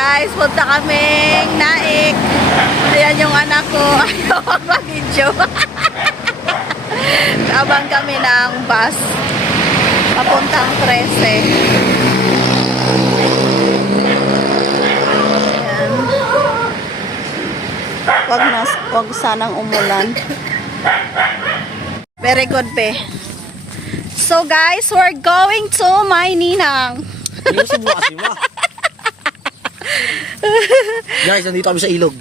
guys, punta kaming Naik. Ayan yung anak ko. Ayaw mag-video. Abang kami ng bus. Papuntang 13. Ayan. Wag sanang umulan. Very good, be. So guys, we're going to my ninang. Guys, nandito kami sa ilog.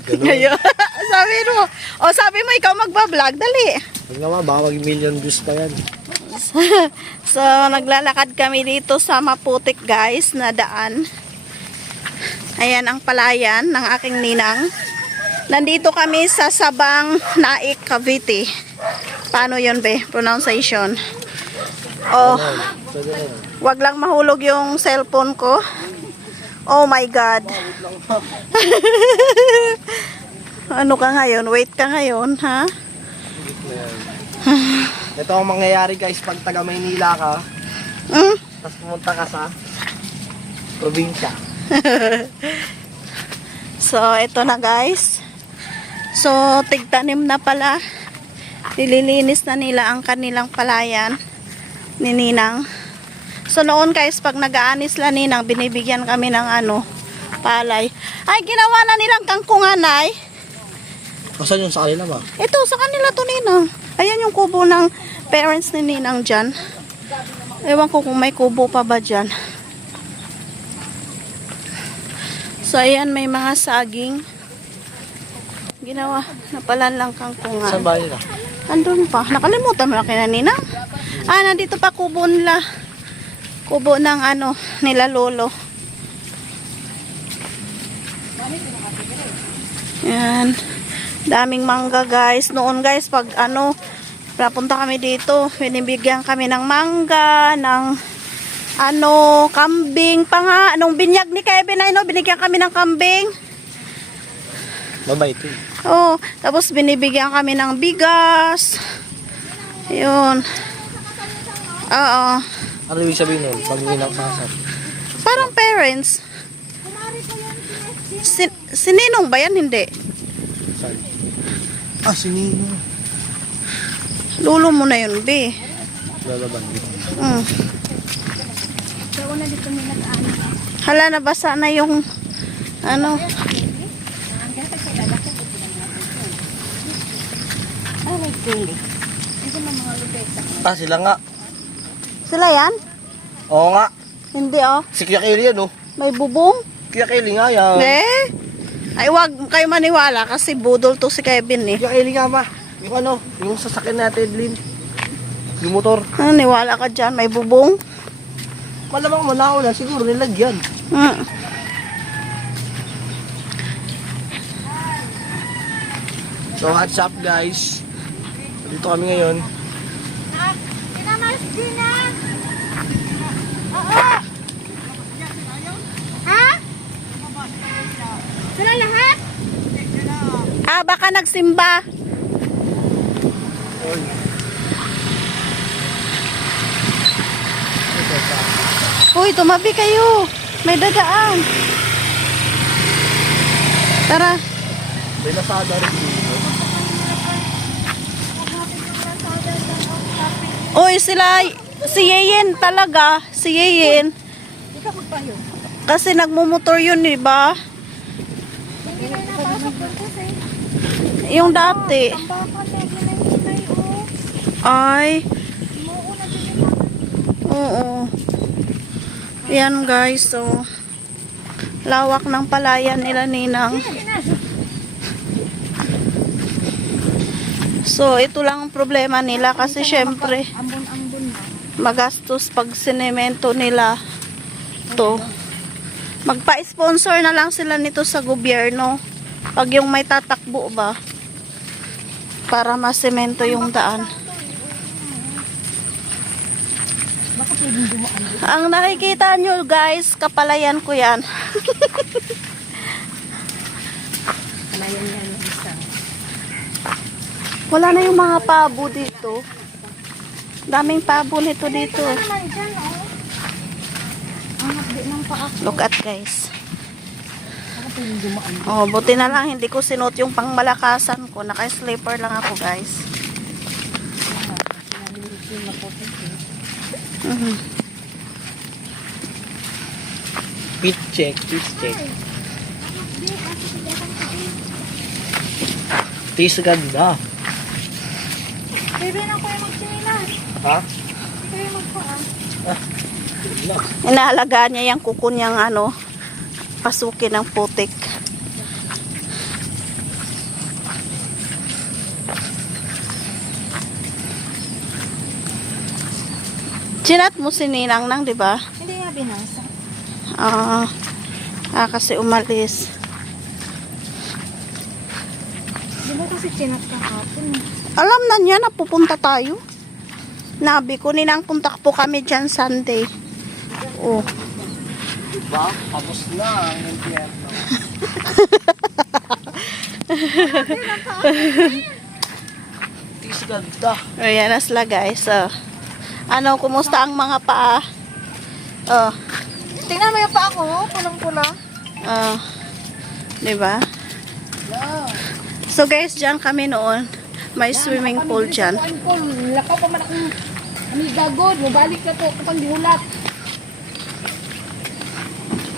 Sabi mo ikaw magba-vlog, dali. Huwag naman, baka mag-million views pa yan. So, naglalakad kami dito sa maputik guys na daan. Ayan ang palayan ng aking ninang. Nandito kami sa Sabang, Naik, Cavite. Paano yun, be? Pronunciation. Oh, wag lang mahulog yung cellphone ko. Oh my God. Ano ka ngayon? Wait ka ngayon, ha? Ito ang mangyayari guys pag taga Maynila ka. Tapos pumunta ka sa probinsya. So, ito na guys. So, tigtanim na pala. Nililinis na nila ang kanilang palayan ni Ninang. So, noon guys, pag nag-aanis la Ninang, binibigyan kami ng palay. Ay, ginawa na nilang kangkungan, ay. Kasan yung sa kanila ba? Ito, sa kanila to Ninang. Ayan yung kubo ng parents ni Ninang dyan. Ewan ko kung may kubo pa ba dyan. So, ayan, may mga saging. Ginawa, napalan lang kangkungan. Saan ba nila? Andun pa. Nakalimutan mo na kina Ninang. Ah, nandito pa kubo nila. Kubo ng nila lolo. Yan. Daming mangga guys. Noon guys, pag napunta kami dito, binibigyan kami ng mangga, ng kambing pa nga. Anong binyag ni Kevin ay binigyan kami ng kambing. Mabait eh. Oh, tapos binibigyan kami ng bigas. Ayun. Oo. Ano ibig sabihin nun? Pag ninang-pasap. Parang parents. Sininong ba yan? Hindi. Saan? Ah, sinino. Lulo mo na yun, be. Lalaban dito. Hala, nabasa na yung Ah, sila nga. Sila yan? Oo nga. Hindi, oh. Si Kuya Kelly yan, oh. May bubong. Kuya Kelly nga yan. Ay, wag kayo maniwala kasi budol to si Kevin, eh. Kuya Kelly nga ba? Yung yung sasakyan natin, Lynn. Yung motor. Niwala ka dyan, may bubong. Malamang manao lang, siguro nilagyan. So, what's up guys? Dito kami ngayon. Pinamalas din na. Oo. Ha? Sila lahat? Ah, baka nagsimba. Uy, tumabi kayo. May dadaan. Tara. May nasada rin dito. Uy, si Yeyen talaga. Si Yeyen. Kasi nagmumotor yun, di ba? Yung dati. Ay. Oo. Yan guys, so lawak ng palayan nila Ninang. So ito lang ang problema nila kasi syempre magastos pag sinemento nila to. Magpa-sponsor na lang sila nito sa gobyerno pag yung may tatakbo ba para masemento yung daan. Ang nakikita nyo guys, kapalayan ko yan. Wala na yung mga pabo dito. Daming pabo nito dito. Look at guys. Oh, buti na lang hindi ko sinuot yung pangmalakasan ko. Naka-slipper lang ako, guys. Mhm. Fit check, fit check. Tis ganda. Bebe na ko yung magsinas. Ha? Kayo magpaan. Inaalagaan niya yung kuko niyang ano, pasukin ng putik. Chinat mo si Ninang nang, di ba? Hindi nga binasa. Kasi umalis. Di ba kasi chinat kahapon? Alam na niya na pupunta tayo. Nabi ko, Ninang, punta po kami dyan Sunday. Oh. Diba? Tapos na ang impyerno. Tis ganda. Ayan na sila, guys. Ano, kumusta ang mga paa? Oh. Tingnan mo yung pa ako, pulang-pula. Di ba? So, guys, dyan kami noon. May swimming pool dyan. Lakaw pa man akong amiga god. Mabalik na po kapag dihulat.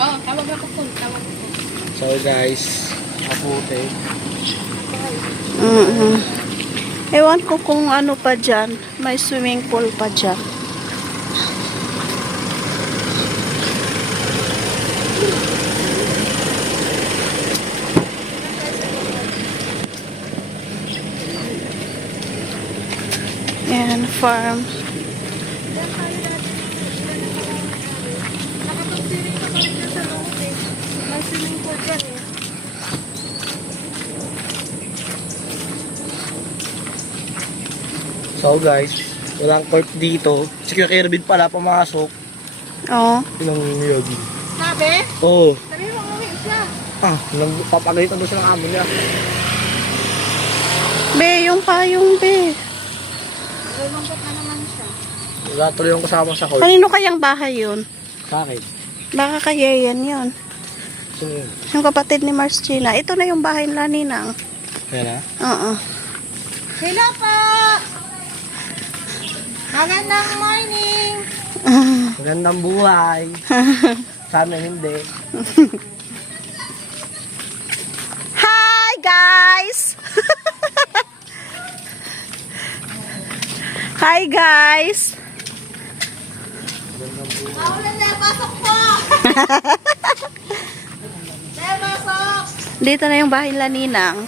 Oh, tawag ako po. Tawag ako. So guys, maputi. Ewan ko kung ano pa dyan. May swimming pool pa dyan. Yan, farm. Nakapagsiring ka kami dyan sa loob eh. May swimming pool dyan eh. So guys, walang court dito. Si Kuya Kirby pala pumasok. Oo. Ilang yun. Sabi? Oo. Sabi mo umuwi siya. Nagpapagalitan doon siya ng amo niya. Be, yung payong, be. Lulungkot na naman siya. Wala tuloy yung kasama sa court. Kanino kayang bahay yun? Sa akin. Baka kaya yan yun. Sino yun? Yung kapatid ni Marcina. Ito na yung bahay nila Ninang. Yan na. Oo. Hello po! Magandang morning! Magandang buhay. Sana hindi. Hi, guys! Hi, guys! Paulan na, pasok po! Sir, pasok! Dito na yung bahay nila Ninang.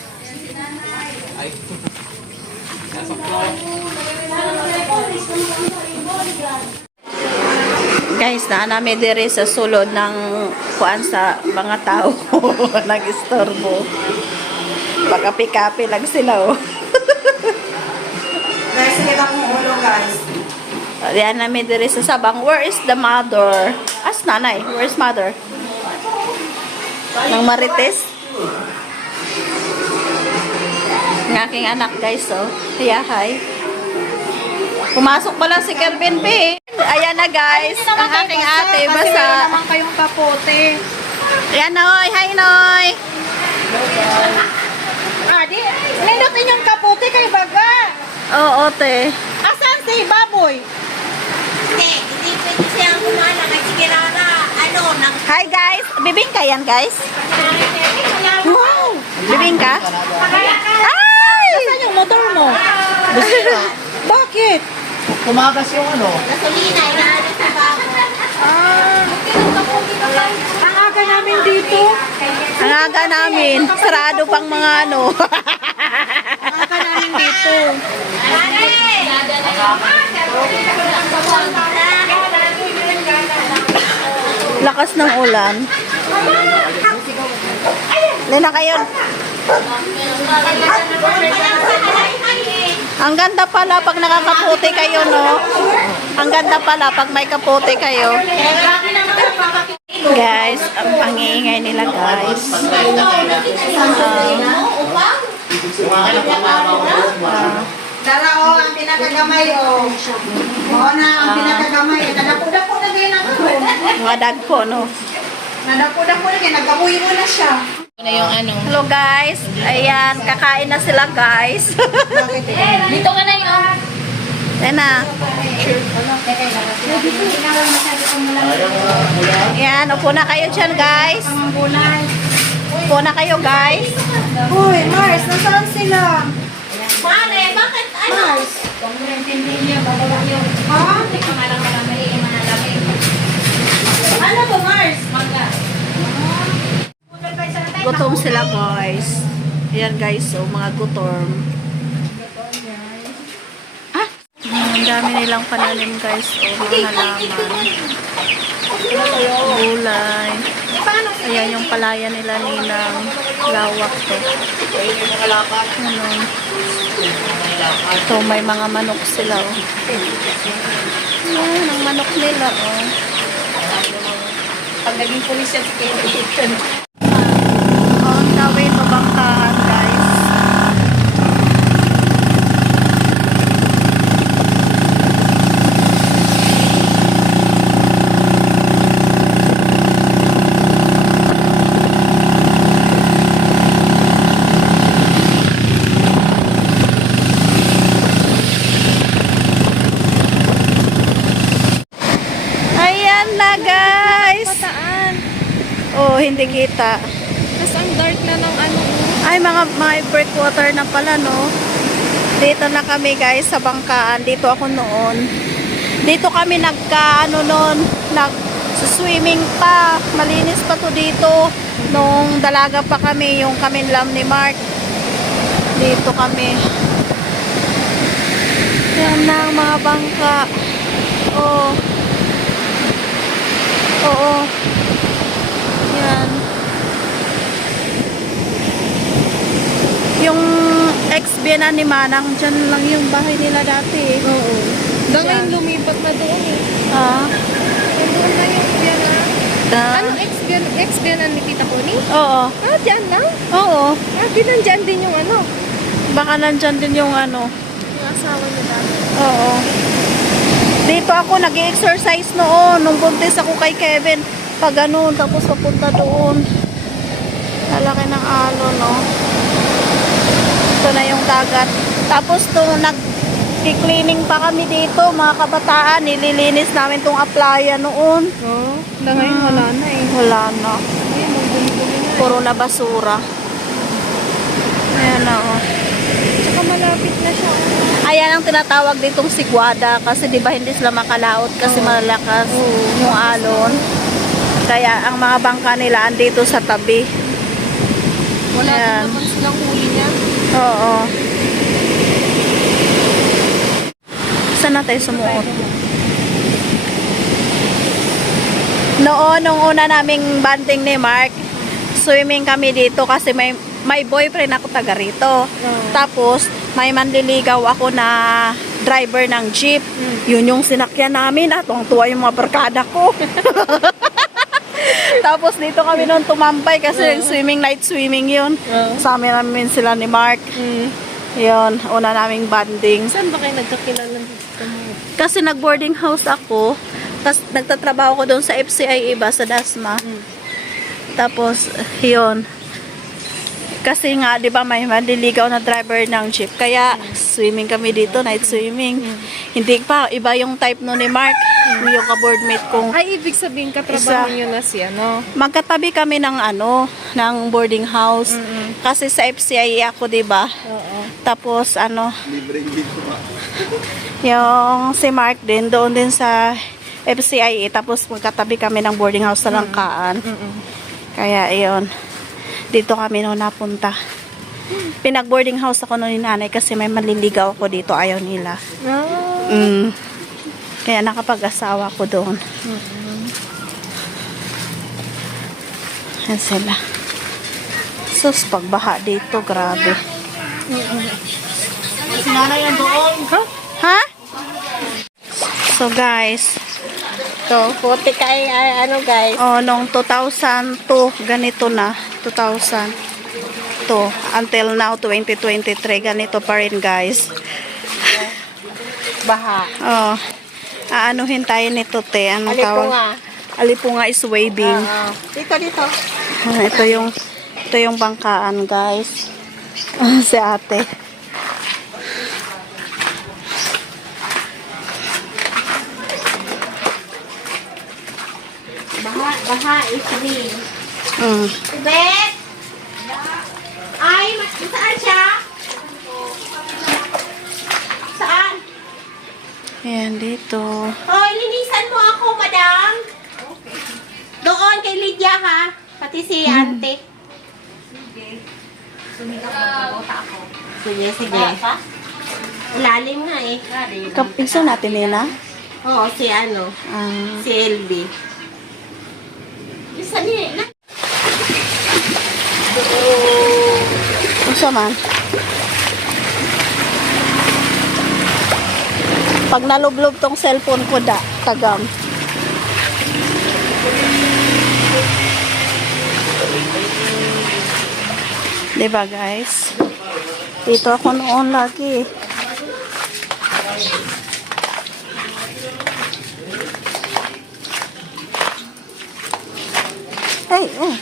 Guys, naanami diri sa sulod ng kuan sa mga tao. Nag-istorbo. Pagkapi-kapi lang sila, oh. Guys, sige na kong ulo, guys. Diyan namin diri sa Sabang. Where is the mother? As nanay, where's mother? Nang Marites? Ng aking anak, guys, oh. Kaya, hi. Pumasok pa lang si Kelvin P. Ayan na, guys. Ang aking ate, Kasi meron basta. naman kayong kapote. Ayan, Noy. Hi, Noy. Di, nindot inyong kapote kay Baga. Oo, te. Asan si Baboy? Hindi pwede siyang kumana kasi kinana, Hi, guys. Bibingka yan, guys. Wow. Bibingka? Ay! Asan yung motor mo? Bakit? Tumagas yung ano. gasolina, inaano sa bako. Ang aga namin dito. Ang aga namin. Sarado pang mga ano. Ang aga namin dito. Lakas ng ulan. Lina kayo. Ang ganda pala pag nakakaputi kayo, no? Ang ganda pala pag may kaputi kayo. Guys, ang iingay nila, guys. Dara, oh, ang pinakagamay, oh. Oo na, ang pinakagamay. Nadapo-dapo na ganyan ako. Mga dagko, no? Nadapo-dapo na ganyan. Nagabuhi mo na siya. Na yung ano. Hello guys. Ayan, kakain na sila guys. Dito ka na yun. Ayan na. Ayan, upo na kayo dyan guys. Upo na kayo guys. Uy, Mars, nasaan sila? Mare, bakit ano? Ano to, Mars? Gutom sila guys. Ayan guys, so mga gutom. Ah, ang dami nilang pananim guys. O mga halaman. Gulay. Ayan yung palaya nila ninang lawak to. Ano. Ito may mga manok sila oh. Ayan ang manok nila oh. Pag naging pulis yan si Kate. On the way to Bangkahan guys. Ayan na guys. Pataan. Oh, hindi kita. Tapos ang dark na ng ano. Ay, mga breakwater na pala, no? Dito na kami, guys, sa Bangkaan. Dito ako noon. Dito kami nag-swimming pa. Malinis pa to dito. Nung dalaga pa kami, yung kaminlam ni Mark. Dito kami. Yan na ang mga bangka. Oh. Oo. Yan. Yung ex-biyanan ni Manang, dyan lang yung bahay nila dati. Oo. Diyan. Ngayon lumipat na doon eh. Ah. Doon na yung biyanan. Da. Ano ex-biyanan ni Tita Connie? Oo. Ah, dyan lang? Oo. Ah, binandyan din yung ano. Baka nandyan din yung ano. Yung asawa niya dati. Oo. Dito ako nag-exercise noon. Nung buntis ako kay Kevin. Pag ganun, tapos papunta doon. Lalaki ng alon, no? Ito na yung dagat. Tapos nag-cleaning pa kami dito, mga kabataan. Nililinis namin tong applyan noon. Oo. Ngayon wala na eh. Wala na. Ay, magdumi-dumi na. Puro na basura. Ayan na, oh. Tsaka malapit na siya. Ayan ang tinatawag ditong sigwada. Kasi di ba hindi sila makalaot kasi malalakas yung alon. Kaya ang mga bangka nila andito sa tabi. Wala din Ayan. naman silang huli niya. Oo. Saan na tayo sumuot? Noon, nung una naming banding ni Mark, swimming kami dito kasi may boyfriend ako taga rito. Tapos, may manliligaw ako na driver ng jeep. Yun yung sinakyan namin at tuwa yung mga barkada ko. Tapos dito kami noon tumambay kasi night swimming yun. Kasama namin sila ni Mark. Yun, una naming banding. Saan ba kayo nagkakilala dito? Kasi nag-boarding house ako. Tapos nagtatrabaho ko doon sa FCI iba sa Dasma. Tapos, yun. Kasi nga, di ba, may manliligaw na driver ng jeep. Kaya, swimming kami dito, night swimming. Hindi pa, iba yung type no ni Mark. Yung ka-boardmate kong. Ay, ibig sabihin katrabaho Isa. niyo na siya, no? Magkatabi kami ng ng boarding house. Kasi sa FCI ako, di ba? Oo. Tapos, yung si Mark din, doon din sa FCI. Tapos, magkatabi kami ng boarding house sa Langkaan. Kaya, yun. Dito kami noon napunta. Pinag-boarding house ako noon ni nanay kasi may maliligaw ako dito. Ayaw nila. Kaya nakapag-asawa ko doon. Yan sila. Sus, pagbaha dito, grabe. Sinanay yan doon. Ha? So guys, Putik ay ano guys. nung 2002, ganito na. 2000 to until now 2023 ganito pa rin guys. Baha. Aanuhin tayo nito te. Anong Alipunga. tawag? Alipunga is waving. Dito. Ito Ito yung bangkaan, guys. Si ate. Baha is real. Mm. Bet! Ay, saan siya? Saan? Ayan, dito. Hoy, linisan mo ako, madam. Doon kay Lydia, ha? Pati si ante. Sige, sige. Lalim nga eh. Kapiso natin, Nina. Oo, si ano, si LB. Isa niya na. Usa man. Pag nalublob tong cellphone ko da, tagam. Diba guys? Dito ako noon lagi. Hey, eh.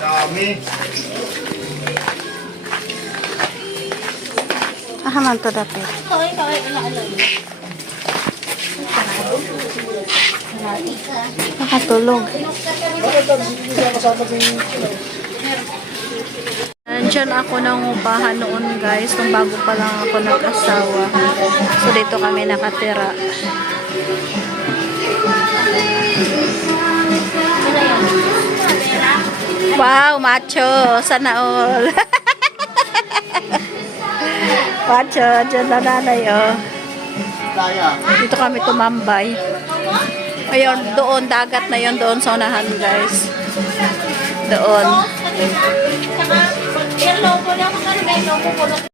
Dami. Ahaman to dapit. Hoy, ano. Nakatulog. Nandiyan ako nangupahan noon guys, nung bago pa lang ako nag-asawa. So dito kami nakatira. Wow, macho. Sana all. Macho, dyan na nanay oh. Dito kami tumambay. Ayun, doon, dagat na yun doon sa unahan guys. Doon. Tsaka, yung logo lang, may logo ko lang.